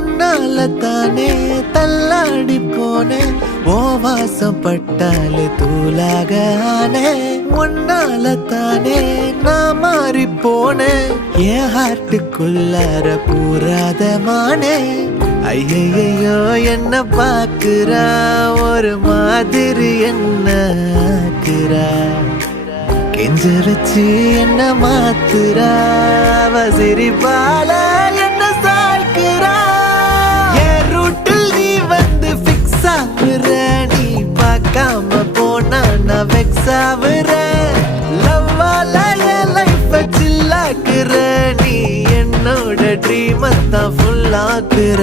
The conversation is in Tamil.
ஒன்னால தானே தள்ளாடி போனேன் ஓ வாசம் பட்டாலே தூளாக ஆனே ஒன்னால தானே நான் மாறி போனேன் என் ஹார்ட்டுக்குள்ளார பூராத மானே ஐயையோ என்ன பாக்குறா ஒரு மாதிரி என்ன ஆக்குறா கெஞ்ச வச்சு என்ன மாத்துறா அவ சிரிப்பால என்ன சாய்க்கிறா என் ரூட்டில் நீ வந்து ஃபிக்ஸ் ஆகுற நீ பார்க்காம போனா நான் வெக்ஸ் ஆகுற லவ்வால என் லைஃப் சில்லாக்குற நீ என்னோட ட்ரீம் தான் ஃபுல் ஆக்குற